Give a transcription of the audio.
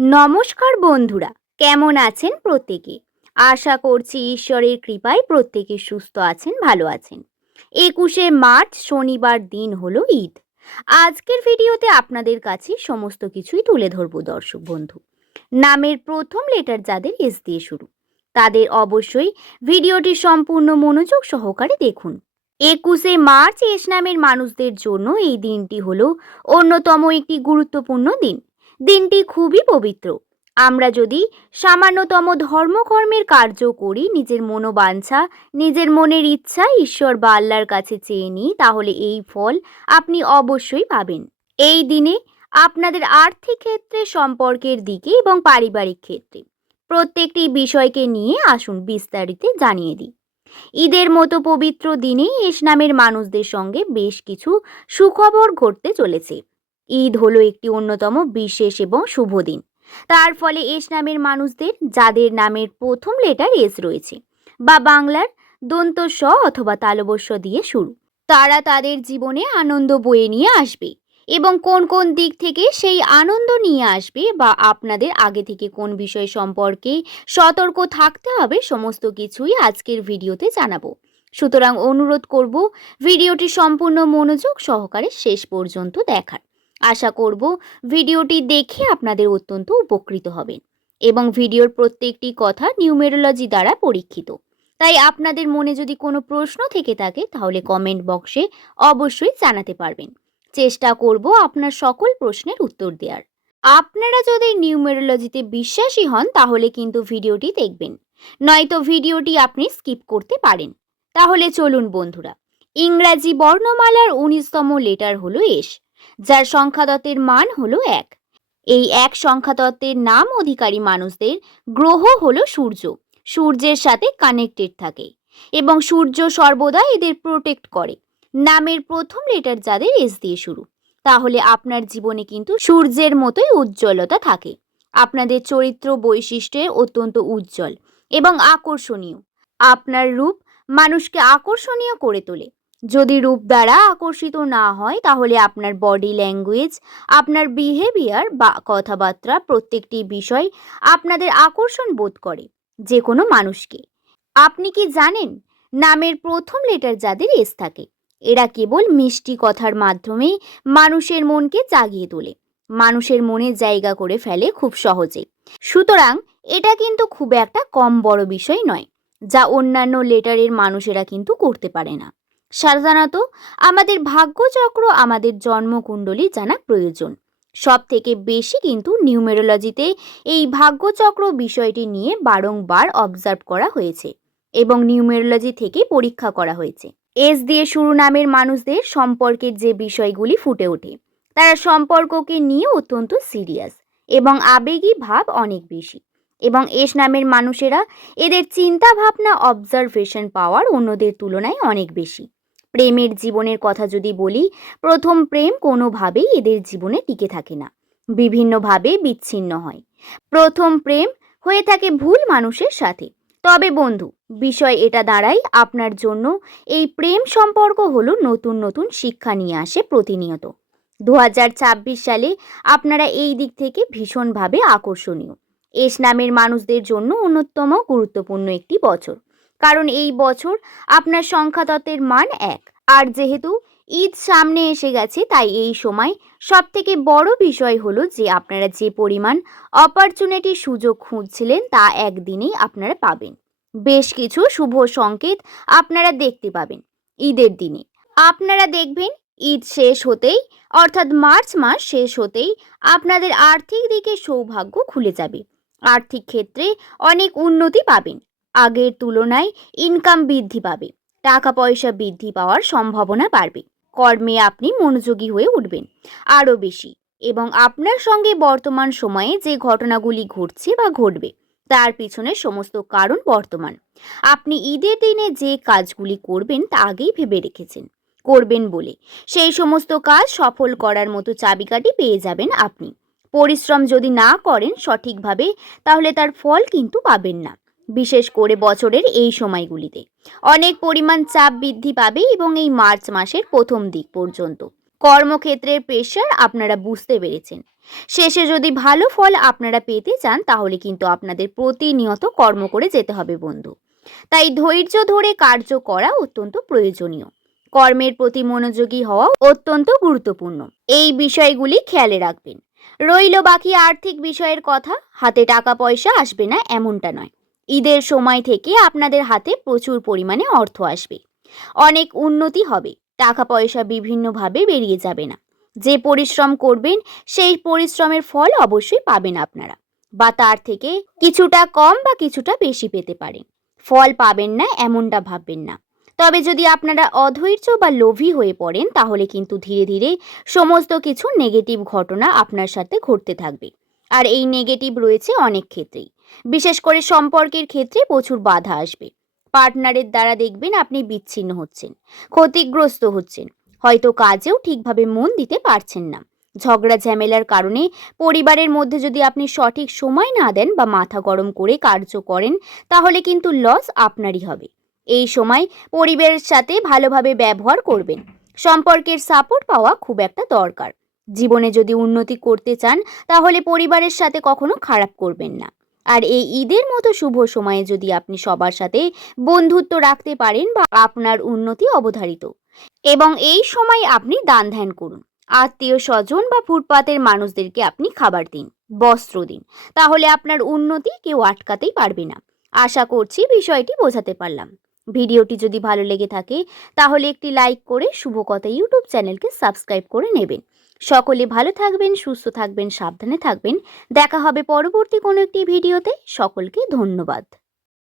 নমস্কার বন্ধুরা, কেমন আছেন প্রত্যেকে? আশা করছি ঈশ্বরের কৃপায় প্রত্যেকে সুস্থ আছেন, ভালো আছেন। 21শে মার্চ শনিবার দিন হলো ঈদ। আজকের ভিডিওতে আপনাদের কাছে সমস্ত কিছুই তুলে ধরব দর্শক বন্ধু। নামের প্রথম লেটার যাদের এস দিয়ে শুরু, তাদের অবশ্যই ভিডিওটি সম্পূর্ণ মনোযোগ সহকারে দেখুন। 21শে মার্চ এস নামের মানুষদের জন্য এই দিনটি হলো অন্যতম একটি গুরুত্বপূর্ণ দিন। দিনটি খুবই পবিত্র। আমরা যদি সামান্যতম ধর্মকর্মের কার্য করি, নিজের মনোবাঞ্ছা, নিজের মনের ইচ্ছা ঈশ্বর বা আল্লাহর কাছে চেয়ে নিই, তাহলে এই ফল আপনি অবশ্যই পাবেন। এই দিনে আপনাদের আর্থিক ক্ষেত্রে, সম্পর্কের দিকে এবং পারিবারিক ক্ষেত্রে প্রত্যেকটি বিষয়কে নিয়ে আসুন বিস্তারিত জানিয়ে দিই। ঈদের মতো পবিত্র দিনেই এস নামের মানুষদের সঙ্গে বেশ কিছু সুখবর ঘটতে চলেছে। ঈদ হলো একটি অন্যতম বিশেষ এবং শুভ দিন। তার ফলে এস নামের মানুষদের, যাদের নামের প্রথম লেটার এস রয়েছে বা বাংলার দন্ত স অথবা তালবস্য দিয়ে শুরু, তারা তাদের জীবনে আনন্দ বয়ে নিয়ে আসবে। এবং কোন কোন দিক থেকে সেই আনন্দ নিয়ে আসবে বা আপনাদের আগে থেকে কোন বিষয় সম্পর্কে সতর্ক থাকতে হবে, সমস্ত কিছুই আজকের ভিডিওতে জানাবো। সুতরাং অনুরোধ করব ভিডিওটি সম্পূর্ণ মনোযোগ সহকারে শেষ পর্যন্ত দেখার। আশা করব ভিডিওটি দেখে আপনাদের অত্যন্ত উপকৃত হবেন এবং ভিডিওর প্রত্যেকটি কথা নিউমেরোলজি দ্বারা পরীক্ষিত। তাই আপনাদের মনে যদি কোনো প্রশ্ন থেকে থাকে তাহলে কমেন্ট বক্সে অবশ্যই জানাতে পারবেন। চেষ্টা করব আপনার সকল প্রশ্নের উত্তর দেওয়ার। আপনারা যদি নিউমেরোলজিতে বিশ্বাসী হন তাহলে কিন্তু ভিডিওটি দেখবেন, নয়তো ভিডিওটি আপনি স্কিপ করতে পারেন। তাহলে চলুন বন্ধুরা, ইংরাজি বর্ণমালার 19তম লেটার হলো এস, যার সংখ্যাতত্ত্বের মান হলো 1। এই 1 সংখ্যাতত্ত্বের নাম অধিকারী মানুষদের গ্রহ হলো সূর্য, সূর্যের সাথে কানেক্টেড থাকে এবং সূর্য সর্বদা এদের প্রোটেক্ট করে। নামের প্রথম লেটার যাদের এস দিয়ে শুরু, তাহলে আপনার জীবনে কিন্তু সূর্যের মতোই উজ্জ্বলতা থাকে। আপনাদের চরিত্র বৈশিষ্ট্যে অত্যন্ত উজ্জ্বল এবং আকর্ষণীয়। আপনার রূপ মানুষকে আকর্ষণীয় করে তোলে। যদি রূপ দ্বারা আকর্ষিত না হয় তাহলে আপনার বডি ল্যাঙ্গুয়েজ, আপনার বিহেভিয়ার বা কথাবার্তা, প্রত্যেকটি বিষয় আপনাদের আকর্ষণ বোধ করে যে কোনো মানুষকে। আপনি কি জানেন, নামের প্রথম লেটার যাদের এস থাকে, এরা কেবল মিষ্টি কথার মাধ্যমেই মানুষের মনকে জাগিয়ে তোলে, মানুষের মনে জায়গা করে ফেলে খুব সহজেই। সুতরাং এটা কিন্তু খুব একটা কম বড় বিষয় নয়, যা অন্যান্য লেটারের মানুষেরা কিন্তু করতে পারে না। সাধারণত আমাদের ভাগ্যচক্র, আমাদের জন্মকুণ্ডলী জানা প্রয়োজন। সব থেকে বেশি কিন্তু নিউমেরোলজিতে এই ভাগ্যচক্র বিষয়টি নিয়ে বারংবার অবজার্ভ করা হয়েছে এবং নিউমেরোলজি থেকে পরীক্ষা করা হয়েছে। এস দিয়ে শুরু নামের মানুষদের সম্পর্কের যে বিষয়গুলি ফুটে ওঠে, তারা সম্পর্ককে নিয়ে অত্যন্ত সিরিয়াস এবং আবেগী ভাব অনেক বেশি। এবং এস নামের মানুষেরা, এদের চিন্তা ভাবনা, অবজারভেশন পাওয়ার অন্যদের তুলনায় অনেক বেশি। প্রেমের জীবনের কথা যদি বলি, প্রথম প্রেম কোনোভাবেই এদের জীবনে টিকে থাকে না, বিভিন্নভাবে বিচ্ছিন্ন হয়। প্রথম প্রেম হয়ে থাকে ভুল মানুষের সাথে। তবে বন্ধু, বিষয় এটা দাঁড়ায় আপনার জন্য এই প্রেম সম্পর্ক হলো নতুন নতুন শিক্ষা নিয়ে আসে প্রতিনিয়ত। 2026 সালে আপনারা এই দিক থেকে ভীষণভাবে আকর্ষণীয়। এস নামের মানুষদের জন্য অন্যতম গুরুত্বপূর্ণ একটি বছর, কারণ এই বছর আপনার সংখ্যাতত্ত্বের মান 1। আর যেহেতু ঈদ সামনে এসে গেছে, তাই এই সময় সব থেকে বড় বিষয় হলো যে আপনারা যে পরিমাণ অপরচুনিটি, সুযোগ খুঁজছিলেন তা একদিনেই আপনারা পাবেন। বেশ কিছু শুভ সংকেত আপনারা দেখতে পাবেন ঈদের দিনে। আপনারা দেখবেন ঈদ শেষ হতেই, অর্থাৎ মার্চ মাস শেষ হতেই আপনাদের আর্থিক দিকে সৌভাগ্য খুলে যাবে। আর্থিক ক্ষেত্রে অনেক উন্নতি পাবেন, আগের তুলনায় ইনকাম বৃদ্ধি পাবে, টাকা পয়সা বৃদ্ধি পাওয়ার সম্ভাবনা বাড়বে। কর্মে আপনি মনোযোগী হয়ে উঠবেন আরও বেশি এবং আপনার সঙ্গে বর্তমান সময়ে যে ঘটনাগুলি ঘটছে বা ঘটবে তার পিছনে সমস্ত কারণ বর্তমান। আপনি ঈদের দিনে যে কাজগুলি করবেন তা আগেই ভেবে রেখেছেন করবেন বলে, সেই সমস্ত কাজ সফল করার মতো চাবিকাঠি পেয়ে যাবেন আপনি। পরিশ্রম যদি না করেন সঠিকভাবে, তাহলে তার ফল কিন্তু পাবেন না। বিশেষ করে বছরের এই সময়গুলিতে অনেক পরিমাণ চাপ বৃদ্ধি পাবে এবং এই মার্চ মাসের প্রথম দিক পর্যন্ত কর্মক্ষেত্রের প্রেশার আপনারা বুঝতে পেরেছেন। শেষে যদি ভালো ফল আপনারা পেতে চান তাহলে কিন্তু আপনাদের প্রতিনিয়ত কর্ম করে যেতে হবে বন্ধু। তাই ধৈর্য ধরে কার্য করা অত্যন্ত প্রয়োজনীয়। কর্মের প্রতি মনোযোগী হওয়া অত্যন্ত গুরুত্বপূর্ণ। এই বিষয়গুলি খেয়ালে রাখবেন। রইল বাকি আর্থিক বিষয়ের কথা। হাতে টাকা পয়সা আসবে না এমনটা নয়। ঈদের সময় থেকে আপনাদের হাতে প্রচুর পরিমাণে অর্থ আসবে। অনেক উন্নতি হবে। টাকা পয়সা বিভিন্নভাবে বেরিয়ে যাবে না। যে পরিশ্রম করবেন সেই পরিশ্রমের ফল অবশ্যই পাবেন আপনারা, বা তার থেকে কিছুটা কম বা কিছুটা বেশি পেতে পারেন। ফল পাবেন না এমনটা ভাববেন না। তবে যদি আপনারা অধৈর্য বা লোভী হয়ে পড়েন তাহলে কিন্তু ধীরে ধীরে সমস্ত কিছু নেগেটিভ ঘটনা আপনার সাথে ঘটতে থাকবে। আর এই নেগেটিভ রয়েছে অনেক ক্ষেত্রেই। বিশেষ করে সম্পর্কের ক্ষেত্রে প্রচুর বাধা আসবে। পার্টনারের দ্বারা দেখবেন আপনি বিচ্ছিন্ন হচ্ছেন, ক্ষতিগ্রস্ত হচ্ছেন, হয়তো কাজেও ঠিকভাবে মন দিতে পারছেন না। ঝগড়া ঝামেলার কারণে পরিবারের মধ্যে যদি আপনি সঠিক সময় না দেন বা মাথা গরম করে কার্য করেন তাহলে কিন্তু লস আপনারই হবে। এই সময় পরিবারের সাথে ভালোভাবে ব্যবহার করবেন। সম্পর্কের সাপোর্ট পাওয়া খুব একটা দরকার। জীবনে যদি উন্নতি করতে চান তাহলে পরিবারের সাথে কখনো খারাপ করবেন না। আর এই ঈদের মতো শুভ সময়ে যদি আপনি সবার সাথে বন্ধুত্ব রাখতে পারেন বা আপনার উন্নতি অবধারিত, এবং এই সময় আপনি দান ধ্যান করুন। আত্মীয় স্বজন বা ফুটপাতের মানুষদেরকে আপনি খাবার দিন, বস্ত্র দিন, তাহলে আপনার উন্নতি কেউ আটকাতেই পারবে না। আশা করছি বিষয়টি বোঝাতে পারলাম। ভিডিওটি যদি ভালো লেগে থাকে তাহলে একটি লাইক করে শুভকথা ইউটিউব চ্যানেলকে সাবস্ক্রাইব করে নেবেন। সকলে ভালো থাকবেন, সুস্থ থাকবেন, সাবধানে থাকবেন। দেখা হবে পরবর্তী কোনো একটি ভিডিওতে। সকলকে ধন্যবাদ।